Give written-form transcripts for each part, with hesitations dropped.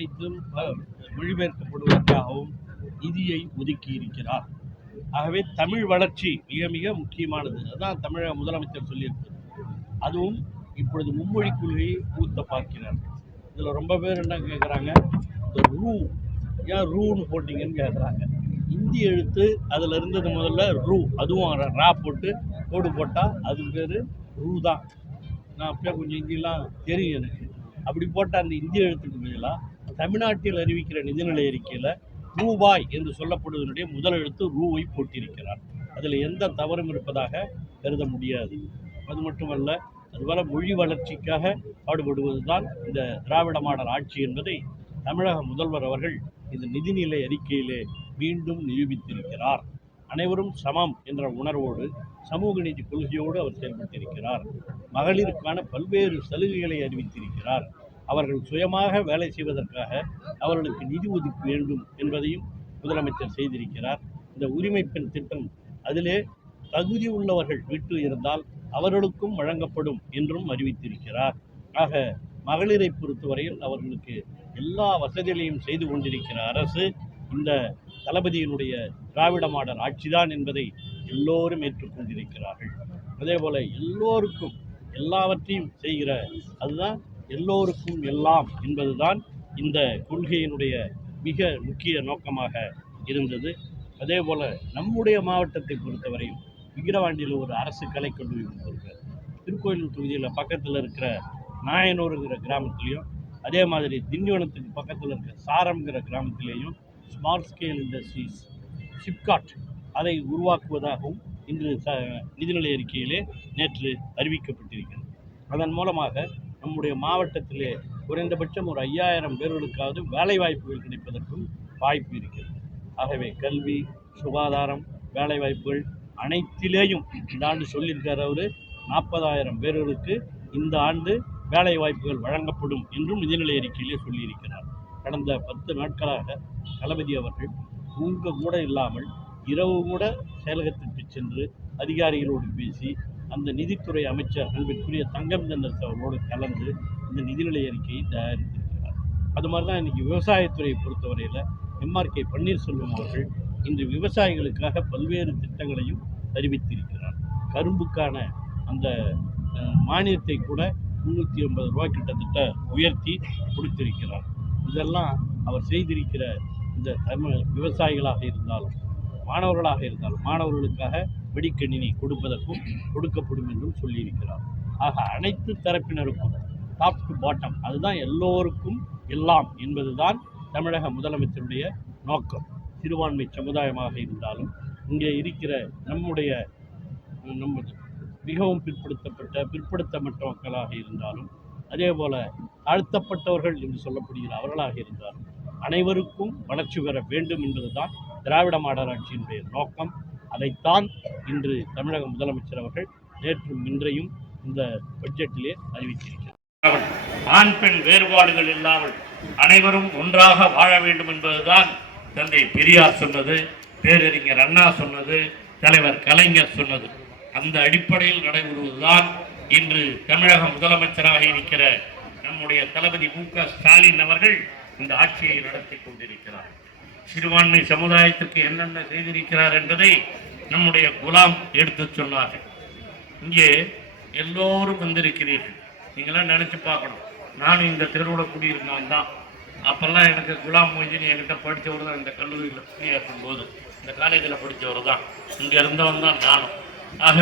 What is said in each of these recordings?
அனைத்தும் மொழிபெயர்க்கப்படுவதற்காகவும் நிதியை ஒதுக்கி இருக்கிறார். ஆகவே தமிழ் வளர்ச்சி மிக மிக முக்கியமானது. அதுதான் தமிழக முதலமைச்சர் சொல்லியிருக்கிறது. அதுவும் இப்பொழுது மும்மொழி கொள்கையை பூத்த பார்க்கிறார். இதில் ரொம்ப பேர் என்ன கேட்குறாங்க, இந்த ரூ ஏன் ரூன்னு போட்டிங்கன்னு கேட்குறாங்க. இந்தி எழுத்து அதில் இருந்தது முதல்ல ரூ, அதுவும் ரா போட்டு கோடு போட்டால் அது பேர் ரூ தான். நான் அப்படியே கொஞ்சம் இந்தியெலாம் தெரியும் எனக்கு. அப்படி போட்ட அந்த இந்திய எழுத்துக்கு பதிலாக தமிழ்நாட்டில் அறிவிக்கிற நிதிநிலை அறிக்கையில் ரூபாய் என்று சொல்லப்படுவதனுடைய முதல் எழுத்து ரூவை போட்டிருக்கிறார். அதில் எந்த தவறும் இருப்பதாக கருத முடியாது. அது மட்டுமல்ல, அதுபோல மொழி வளர்ச்சிக்காக பாடுபடுவது தான் இந்த திராவிட மாடல் ஆட்சி என்பதை தமிழக முதல்வர் அவர்கள் இந்த நிதிநிலை அறிக்கையிலே மீண்டும் நிரூபித்திருக்கிறார். அனைவரும் சமம் என்ற உணர்வோடு சமூக நீதி கொள்கையோடு அவர் செயல்பட்டிருக்கிறார். மகளிருக்கான பல்வேறு சலுகைகளை அறிவித்திருக்கிறார். அவர்கள் சுயமாக வேலை செய்வதற்காக அவர்களுக்கு நிதி ஒதுக்க வேண்டும் என்பதையும் முதலமைச்சர் செய்திருக்கிறார். இந்த உரிமை பெண் திட்டம் அதிலே தகுதி உள்ளவர்கள் வீட்டு இருந்தால் அவர்களுக்கும் வழங்கப்படும் என்றும் அறிவித்திருக்கிறார். ஆக மகளிரை பொறுத்தவரையில் அவர்களுக்கு எல்லா வசதிகளையும் செய்து கொண்டிருக்கிற அரசு இந்த தளபதியினுடைய திராவிட மாடல் ஆட்சிதான் என்பதை எல்லோரும் ஏற்றுக்கொண்டிருக்கிறார்கள். அதே போல எல்லோருக்கும் எல்லாவற்றையும் செய்கிற அதுதான் எல்லோருக்கும் எல்லாம் என்பதுதான் இந்த கொள்கையினுடைய மிக முக்கிய நோக்கமாக இருந்தது. அதே போல் நம்முடைய மாவட்டத்தை பொறுத்தவரையும் விக்கிரவாண்டியில் ஒரு அரசு கலைக்கல்லூரி கொடுத்துருக்காரு. திருக்கோயிலூர் தொகுதியில் பக்கத்தில் இருக்கிற நாயனூருங்கிற கிராமத்திலையும், அதே மாதிரி திண்டிவனத்துக்கு பக்கத்தில் இருக்கிற சாரம்ங்கிற கிராமத்திலேயும் ஸ்மால் ஸ்கேல் இண்டஸ்ட்ரீஸ் சிப்காட் அதை உருவாக்குவதாகவும் இன்று நிதிநிலை அறிக்கையிலே நேற்று அறிவிக்கப்பட்டிருக்கிறது. அதன் மூலமாக நம்முடைய மாவட்டத்திலே குறைந்தபட்சம் ஒரு 5000 பேர்களுக்காவது வேலைவாய்ப்புகள் கிடைப்பதற்கும் வாய்ப்பு இருக்கிறது. ஆகவே கல்வி, சுகாதாரம், வேலைவாய்ப்புகள் அனைத்திலேயும் இந்த ஆண்டு சொல்லியிருக்கார் அவர் 40,000 பேர்களுக்கு இந்த ஆண்டு வேலை வாய்ப்புகள் வழங்கப்படும் என்றும் நிதிநிலை அறிக்கையிலே சொல்லியிருக்கிறார். கடந்த 10 நாட்களாக தளபதி அவர்கள் தூங்க கூட இல்லாமல் இரவு கூட செயலகத்திற்கு சென்று அதிகாரிகளோடு பேசி அந்த நிதித்துறை அமைச்சர் அன்பிற்குரிய தங்கம் தென்னரசு அவர்களோடு கலந்து இந்த நிதிநிலை அறிக்கையை தயாரித்திருக்கிறார். அது மாதிரி தான் இன்றைக்கி விவசாயத்துறையை பொறுத்தவரையில் எம்ஆர்கே பன்னீர்செல்வம் அவர்கள் இன்று விவசாயிகளுக்காக பல்வேறு திட்டங்களையும் அறிவித்திருக்கிறார். கரும்புக்கான அந்த மானியத்தை கூட 380 ரூபாய் கிட்டத்தட்ட உயர்த்தி கொடுத்திருக்கிறார். இதெல்லாம் அவர் செய்திருக்கிற இந்த தமிழ் விவசாயிகளாக இருந்தாலும் மாணவர்களாக இருந்தாலும் மாணவர்களுக்காக வெடிக்கணினி கொடுப்பதற்கும் கொடுக்கப்படும் என்றும் சொல்லியிருக்கிறார். ஆக அனைத்து தரப்பினருக்கும் டாப் டு பாட்டம் அதுதான் எல்லோருக்கும் எல்லாம் என்பதுதான் தமிழக முதலமைச்சருடைய நோக்கம். சிறுபான்மை சமுதாயமாக இருந்தாலும் இங்கே இருக்கிற நம்முடைய மிகவும் பிற்படுத்தப்பட்ட மக்களாக இருந்தாலும் அதே போல் தாழ்த்தப்பட்டவர்கள் என்று சொல்லப்படுகிற அவர்களாக இருந்தாலும் அனைவருக்கும் வளர்ச்சி பெற வேண்டும் என்பதுதான் திராவிட மாடல் ஆட்சியினுடைய நோக்கம். அதைத்தான் இன்று தமிழக முதலமைச்சர் அவர்கள் நேற்றும் இன்றையும் இந்த பட்ஜெட்டிலே அறிவித்திருக்கிறார். ஆண் பெண் வேறுபாடுகள் இல்லாமல் அனைவரும் ஒன்றாக வாழ வேண்டும் என்பதுதான் தந்தை பெரியார் சொன்னது, பேரறிஞர் அண்ணா சொன்னது, தலைவர் கலைஞர் சொன்னது. அந்த அடிப்படையில் நடைபெறுவதுதான் இன்று தமிழக முதலமைச்சராக இருக்கிற நம்முடைய தளபதி மு.க. ஸ்டாலின் அவர்கள் இந்த ஆட்சியை நடத்தி கொண்டிருக்கிறார். சிறுபான்மை சமுதாயத்திற்கு என்னென்ன செய்திருக்கிறார் என்பதை நம்முடைய குலாம் எடுத்து சொன்னார்கள். இங்கே எல்லோரும் வந்திருக்கிறீர்கள். நீங்களாம் நினைச்சு பார்க்கணும். நானும் இந்த தெருவில் குடியிருந்தவன் தான். அப்பெல்லாம் எனக்கு குலாம் மொய்தீன் என்கிட்ட படித்தவர் தான். இந்த கல்லூரியில் பணியாற்றும் போது இந்த காலேஜில் படித்தவர் தான். இங்கே இருந்தவன் தான் நானும். ஆக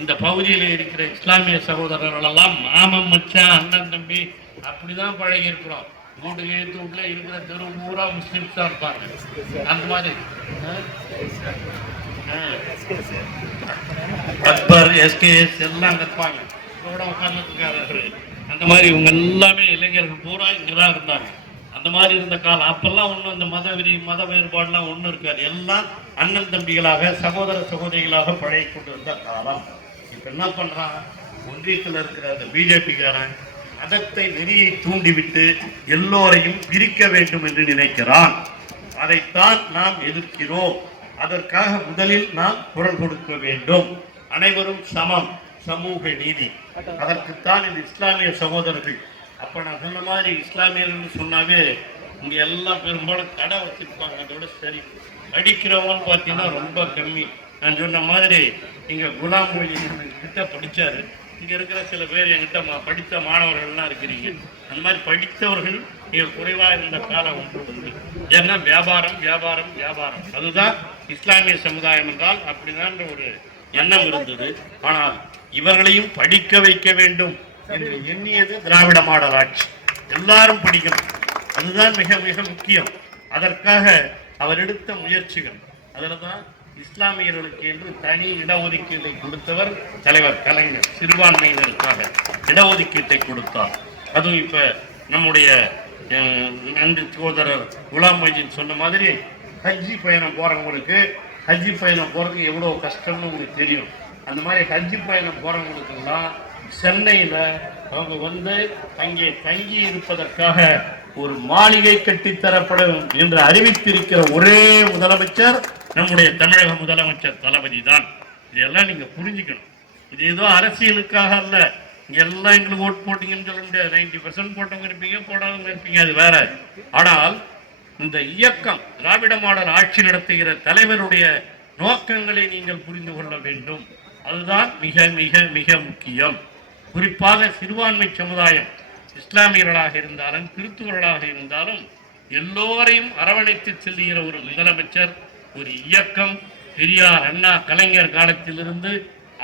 இந்த பகுதியில் இருக்கிற இஸ்லாமிய சகோதரர்களெல்லாம் மாமன் மச்சான் அண்ணன் தம்பி அப்படிதான் பழகி இருக்கிறோம். வீட்டுக்கு வீட்டில் இருக்கிற தெரு பூரா முஸ்லீம்ஸ் தான் இருப்பாங்க. அந்த மாதிரி அக்பர் எஸ்கேஎஸ் எல்லாம் இருப்பாங்க. கூட உட்கார்ந்துருக்காரு. அந்த மாதிரி இவங்க எல்லாமே இளைஞர்கள் பூரா இங்கே தான் இருந்தாங்க. அந்த மாதிரி இருந்த காலம். அப்பெல்லாம் ஒன்றும் இந்த மத வேறுபாடுலாம் ஒன்றும் இருக்காது. எல்லாம் அண்ணன் தம்பிகளாக சகோதர சகோதரிகளாக பழகி கொண்டு இருந்த காலம். இப்போ என்ன பண்ணுறான், ஒன்றியத்தில் இருக்கிற அந்த பிஜேபிக்காரன் மதத்தை நெறியை தூண்டிவிட்டு எல்லோரையும் பிரிக்க வேண்டும் என்று நினைக்கிறான். அதைத்தான் நாம் எதிர்க்கிறோம். அதற்காக முதலில் நாம் குரல் கொடுக்க வேண்டும். அனைவரும் சமம், சமூக நீதி. அதற்குத்தான் இந்த இஸ்லாமிய சகோதரர்கள். அப்போ நான் சொன்ன மாதிரி இஸ்லாமியர்கள் சொன்னாவே இங்கே எல்லாம் பெரும்பாலும் கடை வச்சுருப்பாங்க. அதோட சரி, படிக்கிறவங்கன்னு பார்த்தீங்கன்னா ரொம்ப கம்மி. நான் சொன்ன மாதிரி இங்கே குலாம் மொழி கிட்ட படித்தார். இங்கே இருக்கிற சில பேர் என்கிட்ட படித்த மாணவர்கள்லாம் இருக்கிறீங்க. அந்த மாதிரி படித்தவர்கள் மிக குறைவாக இருந்த காலம் ஒன்று உண்டு. ஏன்னா வியாபாரம் வியாபாரம் வியாபாரம், அதுதான் இஸ்லாமிய சமுதாயம் என்றால் அப்படிதான் ஒரு எண்ணம் இருந்தது. ஆனால் இவர்களையும் படிக்க வைக்க வேண்டும் என்று எண்ணியது திராவிட மாடல் ஆட்சி. எல்லாரும் படிக்கணும், அதுதான் மிக மிக முக்கியம். அதற்காக அவர் எடுத்த முயற்சிகள், அதில் தான் இஸ்லாமியர்களுக்கு என்று தனி இடஒதுக்கீட்டை கொடுத்தவர் தலைவர் கலைஞர். சிறுபான்மையினருக்காக இடஒதுக்கீட்டை கொடுத்தார். அதுவும் இப்போ நம்முடைய நன்றி சகோதரர் குலாம் மொய்தீன் சொன்ன மாதிரி ஹஜ்ஜி பயணம் போகிறவங்களுக்கு, ஹஜ்ஜி பயணம் போகிறதுக்கு எவ்வளோ கஷ்டம்னு உங்களுக்கு தெரியும். அந்த மாதிரி ஹஜ்ஜி பயணம் போகிறவங்களுக்கெல்லாம் சென்னையில் அவங்க வந்து அங்கே தங்கி இருப்பதற்காக ஒரு மாளிகை கட்டித்தரப்படும் என்று அறிவித்திருக்கிற ஒரே முதலமைச்சர் நம்முடைய தமிழக முதலமைச்சர் தளபதி தான். இதெல்லாம் நீங்கள் புரிஞ்சுக்கணும். இது ஏதோ அரசியலுக்காக அல்ல. எல்லாம் எங்களுக்கு ஓட்டு போட்டீங்கன்னு சொல்ல முடியாது. 90% போட்டவங்க இருப்பீங்க, போடாதவங்க இருப்பீங்க, அது வேற. ஆனால் இந்த இயக்கம் திராவிட மாடல் ஆட்சி நடத்துகிற தலைவருடைய நோக்கங்களை நீங்கள் புரிந்து கொள்ள வேண்டும். அதுதான் மிக மிக மிக முக்கியம். குறிப்பாக சிறுபான்மை சமுதாயம், இஸ்லாமியர்களாக இருந்தாலும் கிறிஸ்துவர்களாக இருந்தாலும் எல்லோரையும் அரவணைத்து செல்லுகிற ஒரு முதலமைச்சர், ஒரு இயக்கம். பெரியார், அண்ணா, கலைஞர் காலத்திலிருந்து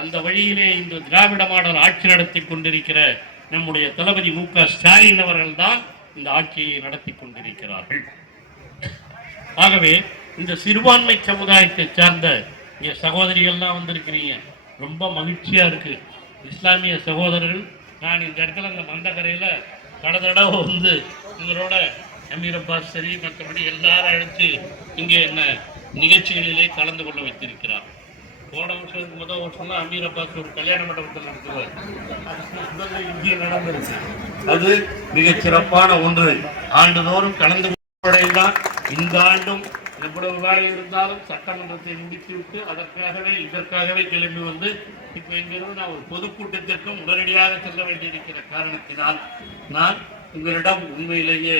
அந்த வழியிலே இந்த திராவிட மாடல் ஆட்சி நடத்தி கொண்டிருக்கிற நம்முடைய தளபதி மு.க. ஸ்டாலின் அவர்கள் தான் இந்த ஆட்சியை நடத்தி கொண்டிருக்கிறார்கள். ஆகவே இந்த சிறுபான்மை சமுதாயத்தை சார்ந்த இங்கே சகோதரிகள்லாம் வந்திருக்கிறீங்க, ரொம்ப மகிழ்ச்சியா இருக்கு. இஸ்லாமிய சகோதரர்கள், நான் இந்த இடத்துல இந்த மந்தக்கரையில் தடவை வந்து உங்களோட அமீர் அப்பாஸ் சரி மற்றபடி எல்லாரும் அழைத்து இங்கே என்ன நிகழ்ச்சிகளிலே கலந்து கொள்ள வைத்திருக்கிறார். போன வருஷத்துக்கு முதல் வருஷம்லாம் அமீர் அப்பாஸ் ஒரு கல்யாண மண்டபத்தில் நடத்துவார். இங்கே நடந்துருச்சு. அது மிகச் சிறப்பான ஒன்று. ஆண்டுதோறும் கலந்து கொள்வதைதான் இந்த ஆண்டும் எவ்வளவு வேலை இருந்தாலும் சட்டமன்றத்தை முடித்துவிட்டு இதற்காகவே கிளம்பி வந்து இப்போ இங்கிருந்து நான் ஒரு பொதுக்கூட்டத்திற்கும் உடனடியாக செல்ல வேண்டியிருக்கிற காரணத்தினால் நான் உங்களிடம் உண்மையிலேயே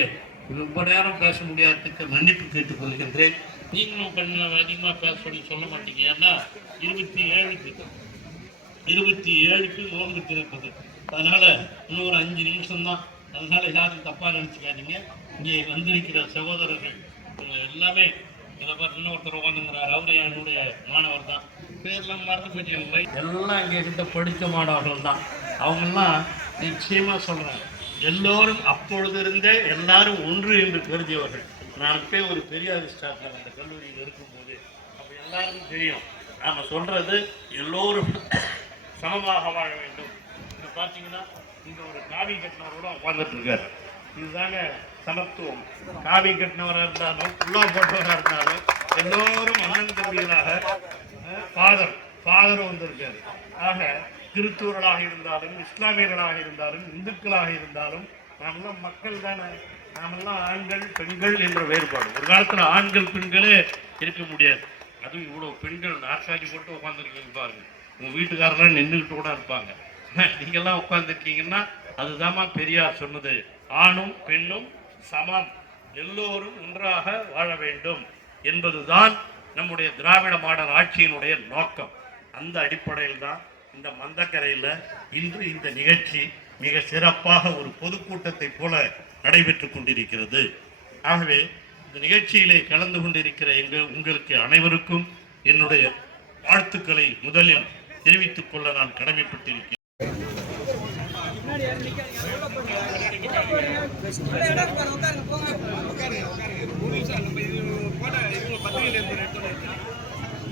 ரொம்ப நேரம் பேச முடியாததுக்கு மன்னிப்பு கேட்டுக்கொள்கின்றேன். நீங்களும் கொஞ்சம் அதிகமாக பேச சொல்ல மாட்டீங்க. ஏன்னா 27க்கு நோன்பு திறப்பது, அதனால் இன்னும் ஒரு 5 நிமிஷம்தான். அதனால் யாரும் தப்பாக நினச்சிக்காதீங்க. இங்கே வந்திருக்கிற சகோதரர்கள் எல்லாமே இதை பார்த்து இன்னொருத்தர் உட்காந்துங்கிறார், அவரு என்னுடைய மாணவர் தான். பேர்லாம் மறந்து போச்சு, எல்லாம் இங்கே கிட்ட படித்த மாணவர்கள் தான். அவங்கெல்லாம் நிச்சயமாக சொல்கிறேன், எல்லோரும் அப்பொழுது இருந்தே எல்லாரும் ஒன்று என்று கருதியவர்கள். நான் இப்போ ஒரு பெரியார் ஸ்டாஃப் அந்த கல்லூரியில் இருக்கும்போது அப்போ எல்லாருக்கும் தெரியும். நாம் சொல்கிறது எல்லோரும் சமமாக வாழ வேண்டும். இப்போ பார்த்தீங்கன்னா இங்கே ஒரு காவி கட்டினவரோட உட்காந்துட்டு இருக்கார். இதுதாங்க சமத்துவம். காவி கட்டினவராக இருந்தாலும் உள்ளா போட்டவராக இருந்தாலும் எல்லோரும் அண்ணன் தம்பிகளாக ஃபாதர் வந்திருக்காரு. ஆக கிறிஸ்துவர்களாக இருந்தாலும் இஸ்லாமியர்களாக இருந்தாலும் இந்துக்களாக இருந்தாலும் நாமெல்லாம் மக்கள் தானே. நாமெல்லாம் ஆண்கள் பெண்கள் என்ற வேறுபாடு. ஒரு காலத்தில் ஆண்கள் பெண்களே இருக்க முடியாது. அதுவும் இவ்வளோ பெண்கள் நாற்காலி போட்டு உட்காந்துருக்கீங்க பாருங்க. உங்கள் வீட்டுக்காரெல்லாம் நின்றுக்கிட்டு கூட இருப்பாங்க. நீங்கள்லாம் உட்காந்துருக்கீங்கன்னா அதுதாம்மா பெரியார் சொன்னது, ஆணும் பெண்ணும் சமம், எல்லோரும் ஒன்றாக வாழ வேண்டும் என்பதுதான் நம்முடைய திராவிட மாடல் ஆட்சியினுடைய நோக்கம். அந்த அடிப்படையில் தான் இந்த மந்தக்கரையில் இன்று இந்த நிகழ்ச்சி மிக சிறப்பாக ஒரு பொதுக்கூட்டத்தை போல நடைபெற்று கொண்டிருக்கிறது. ஆகவே இந்த நிகழ்ச்சியிலே கலந்து கொண்டிருக்கிற உங்களுக்கு அனைவருக்கும் என்னுடைய வாழ்த்துக்களை முதலில் தெரிவித்துக் கொள்ள நான் கடமைப்பட்டிருக்கிறேன்.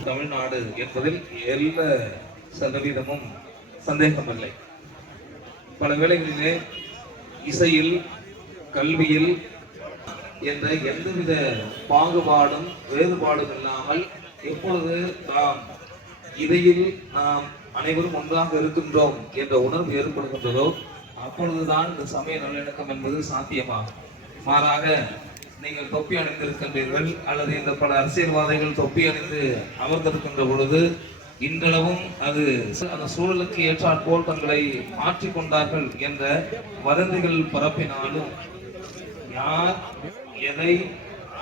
தமிழ்நாடு என்பதில் எல்லா சதவீதமும் சந்தேகமில்லை. பல வேளைகளிலே இசையில், கல்வியில் என்ற எந்தவித பாகுபாடும் வேறுபாடும் இல்லாமல் எப்பொழுது நாம் இதையில் நாம் அனைவரும் ஒன்றாக இருக்கின்றோம் என்ற உணர்வு ஏற்படுகின்றதோ அப்பொழுதுதான் இந்த சமய நல்லிணக்கம் என்பது சாத்தியமாகும். மாறாக நீங்கள் தொப்பி அணிந்திருக்கின்றீர்கள் அல்லது இந்த பல அரசியல்வாதிகள் தொப்பி அணிந்து அமர்ந்திருக்கின்ற பொழுது இன்றளவும் அது அந்த சூழலுக்கு ஏற்றாற்போல் தங்களை மாற்றிக்கொண்டார்கள் என்ற வதந்திகள் பரப்பினாலும் யார் எதை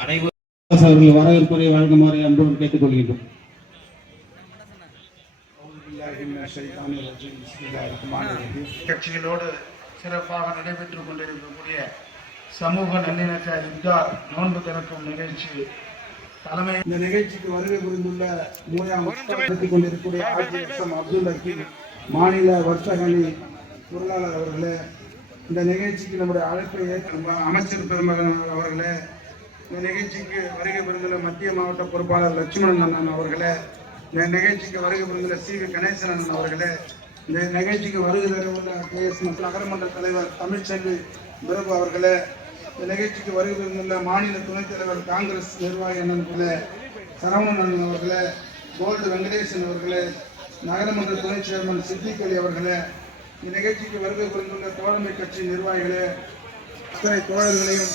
அனைவரும் அவர்கள் வரவேற்புரை வழங்குமாறு அன்புடன் கேட்டுக்கொள்கின்றோம். கட்சிகளோடு சிறப்பாக நடைபெற்றுக் கொண்டிருக்கக்கூடிய சமூக நல்லிணக்க இஃப்தார் நோன்பு திறக்கும் நிகழ்ச்சி தலைமை இந்த நிகழ்ச்சிக்கு வருகை புரிந்துள்ள நடத்திக் கொண்டிருக்கக்கூடிய ஆட்சியம் அப்துல் ஹக்கீம் மாநில வர்த்தகணி பொருளாளர் அவர்களே, இந்த நிகழ்ச்சிக்கு நம்முடைய அழைப்பை அமைச்சர் பெருமகன் அவர்களே, இந்த நிகழ்ச்சிக்கு வருகை புரிந்துள்ள மத்திய மாவட்ட பொறுப்பாளர் லட்சுமணன் அண்ணன் அவர்களே, இந்த நிகழ்ச்சிக்கு வருகை புரிந்துள்ள சி.வி. கணேசன் அண்ணன் அவர்களே, இந்த நிகழ்ச்சிக்கு வருகை தரவுள்ள கே.எஸ். நகரமன்ற தலைவர் தமிழ்ச்செல்வி பிரபு அவர்களே, இந்த நிகழ்ச்சிக்கு வருகை புரிந்துள்ள மாநில துணைத் தலைவர் காங்கிரஸ் நிர்வாகி அண்ணன்களே, சரவணன் அண்ணன் அவர்களே, கோல்டு வெங்கடேசன் அவர்களே, நகரமன்ற துணை சேர்மன் சித்திக் அலி அவர்களே, இந்த நிகழ்ச்சிக்கு வருகை புரிந்துள்ள தோழமை கட்சி நிர்வாகிகளே, அத்தனை தோழர்களையும்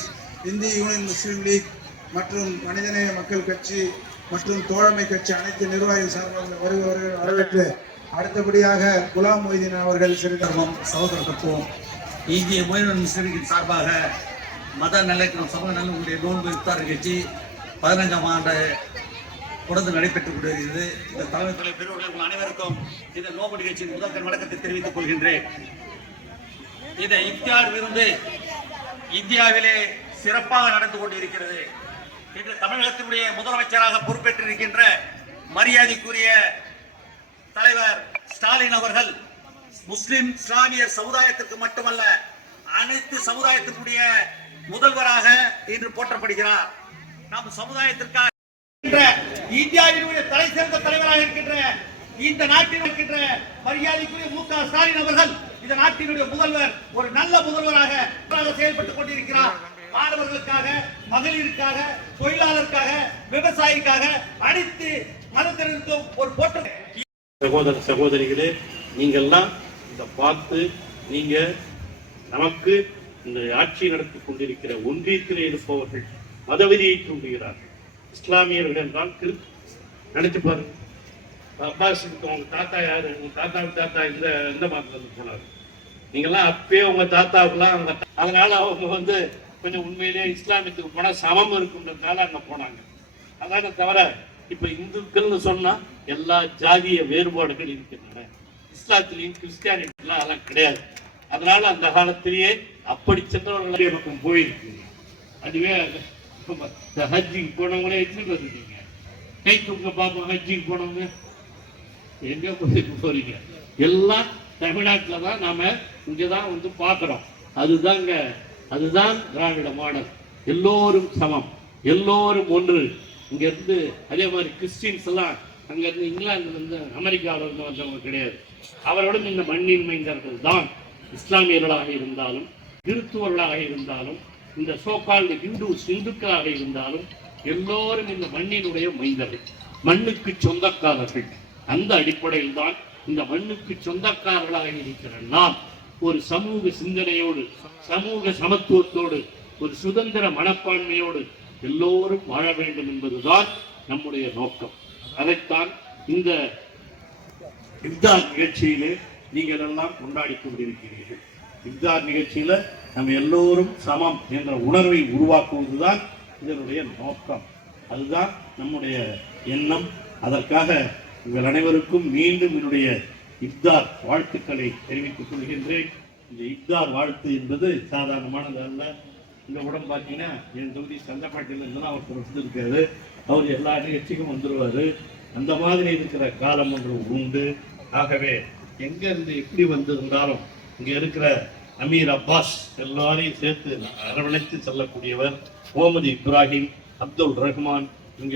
இந்திய யூனியன் முஸ்லீம் லீக் மற்றும் மனிதநேய மக்கள் கட்சி மற்றும் தோழமை கட்சி அனைத்து நிர்வாகிகள் சார்பாக வரவேற்று அடுத்தபடியாக குலாம் மொய்தீன் அவர்கள் சிறிதர்மம் சகோதரத்துவம் இந்திய யூனியன் முஸ்லீம் லீக் சார்பாக மத நல்லிணக்கம் சமூக நலனுடைய நோன்பு இஃப்தார் நிகழ்ச்சி 15ஆம் ஆண்டு தொடர்ந்து நடைபெற்றுக் கொண்டிருக்கிறது. இந்த தலைமை பெரியவர்கள் அனைவருக்கும் இந்த நோன்பு நிகழ்ச்சியின் முதற்கண் வணக்கத்தை தெரிவித்துக் கொள்கின்றேன். இந்த இஃப்தார் விருந்து இந்தியாவிலே சிறப்பாக நடந்து கொண்டிருக்கிறது. இன்று தமிழகத்தினுடைய முதலமைச்சராக பொறுப்பேற்றிருக்கின்ற மரியாதைக்குரிய தலைவர் ஸ்டாலின் அவர்கள் முஸ்லிம் இஸ்லாமியர் சமுதாயத்திற்கு மட்டுமல்ல அனைத்து சமுதாயத்தினுடைய முதல்வராக இன்று போற்றப்படுகிறார். நம் சமுதாயத்திற்காக இந்தியாவினுடைய தலை சிறந்த தலைவராக இருக்கின்ற இந்த நாட்டில் இருக்கின்ற மரியாதைக்குரிய மு.க. ஸ்டாலின் அவர்கள் இந்த நாட்டினுடைய முதல்வர் ஒரு நல்ல முதல்வராக செயல்பட்டுக் கொண்டிருக்கிறார். மாணவர்களுக்காக, மகளிருக்காக, தொழிலாளருக்காக, விவசாயிக்காக அனைத்து மதத்தினருக்கும் ஒரு போற்ற சகோதர சகோதரிகளே, நீங்கள்லாம் இதை பார்த்து நீங்க நமக்கு இந்த ஆட்சி நடத்தி கொண்டிருக்கிற ஒன்றியத்திலே இருப்பவர்கள் மதவெறியை தூண்டுகிறார்கள். இஸ்லாமியர்கள் என்றால் நினைச்சு பாருங்க. அப்பாஸ் உங்க தாத்தா யாரு? உங்க தாத்தாவுக்கு தாத்தா இந்த மதத்துல போனாரு. நீங்கெல்லாம் அப்பயே உங்க தாத்தாவுக்குலாம் அதனால அவங்க கொஞ்சம் உண்மையிலேயே இஸ்லாமியத்துக்கு போனா சமம் இருக்குன்றதுனால அங்க போனாங்க. அதான தவிர இப்ப இந்துக்கள்னு சொன்னா எல்லா ஜாதிய வேறுபாடுகள் இருக்கின்றன. இஸ்லாத்திலையும் கிறிஸ்டியானிட்டிலாம் அதெல்லாம் கிடையாது. அதனால அந்த காலத்திலேயே அப்படி சென்றவர்களே பக்கம் போயிருக்கு. அதுவே ஹஜ்ஜிக்கு போனவங்களே எடுத்துட்டு வந்துட்டீங்க. கை தூக்க பார்ப்போம். ஹஜ்ஜிக்கு போனவங்க எங்க போறீங்க? எல்லாம் தமிழ்நாட்டில் தான் நாம இங்கதான் பார்க்கிறோம். அதுதான் திராவிட மாடல். எல்லோரும் சமம், எல்லோரும் ஒன்று. இங்க இருந்து அதே மாதிரி கிறிஸ்டின்ஸ் எல்லாம் அங்க இருந்து இங்கிலாந்துல இருந்து அமெரிக்காவில இருந்து வந்தவங்க கிடையாது. அவர்களும் இந்த மண்ணின் மைந்தர்கள் தான். இஸ்லாமியர்களாக இருந்தாலும், கிறிஸ்துவர்களாக இருந்தாலும், இந்த சோகால்டு இந்துக்களாக இருந்தாலும் எல்லோரும் இந்த மண்ணினுடைய மைந்தர்கள், மண்ணுக்கு சொந்தக்காரர்கள். அந்த அடிப்படையில் தான் இந்த மண்ணுக்கு சொந்தக்காரர்களாக இருக்கிற நாம் ஒரு சமூக சிந்தனையோடு, சமூக சமத்துவத்தோடு, ஒரு சுதந்திர மனப்பான்மையோடு எல்லோரும் வாழ வேண்டும் என்பதுதான் நம்முடைய நோக்கம். அதைத்தான் இந்த இஃப்தார் நிகழ்ச்சியிலே நீங்கள் எல்லாம் கொண்டாடி கொண்டிருக்கிறீர்கள். இஃப்தார் நிகழ்ச்சியில நம்ம எல்லோரும் சமம் என்ற உணர்வை உருவாக்குவதுதான் இதனுடைய நோக்கம். அதுதான் நம்முடைய எண்ணம். அதற்காக உங்கள் அனைவருக்கும் மீண்டும் என்னுடைய இஃப்தார் வாழ்த்துக்களை தெரிவித்துக் கொள்கின்றேன். இந்த இஃப்தார் வாழ்த்து என்பது சாதாரணமானது அல்ல. இந்த உடம்பு பார்த்தீங்கன்னா என் தொகுதி சந்தப்பாட்டியில் இருந்தெல்லாம் ஒருத்தர் வந்திருக்காரு. அவர் எல்லா நிகழ்ச்சிக்கும் வந்துடுவார். அந்த மாதிரி இருக்கிற காலம் ஒன்று உண்டு. ஆகவே எங்க இருந்து எப்படி வந்திருந்தாலும் இங்க இருக்கிற அமீர் அப்பாஸ் எல்லாரையும் சேர்த்து அரவணைத்து செல்லக்கூடியவர். முகமது இப்ராஹிம், அப்துல் ரஹ்மான், இங்க